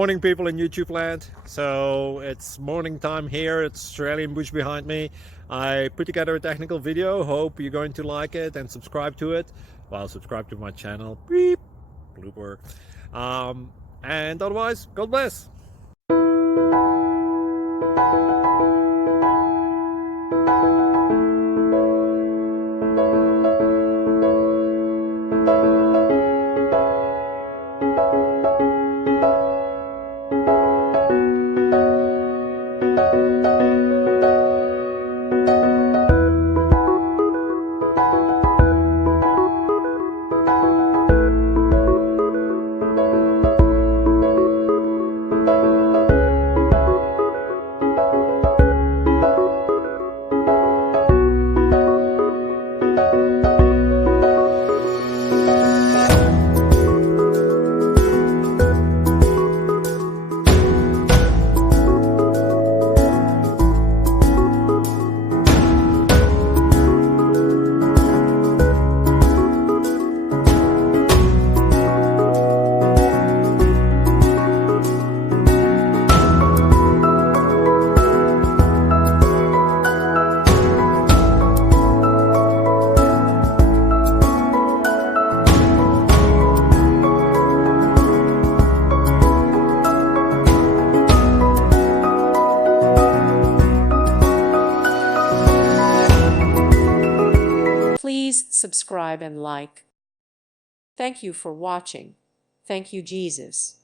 Morning, people in YouTube land. So it's morning time here. It's Australian bush behind me. I put together a technical video. Hope you're going to like it and subscribe to it. Well, subscribe to my channel. Beep. Blooper. And otherwise, God bless. Please subscribe and like. Thank you for watching. Thank you, Jesus.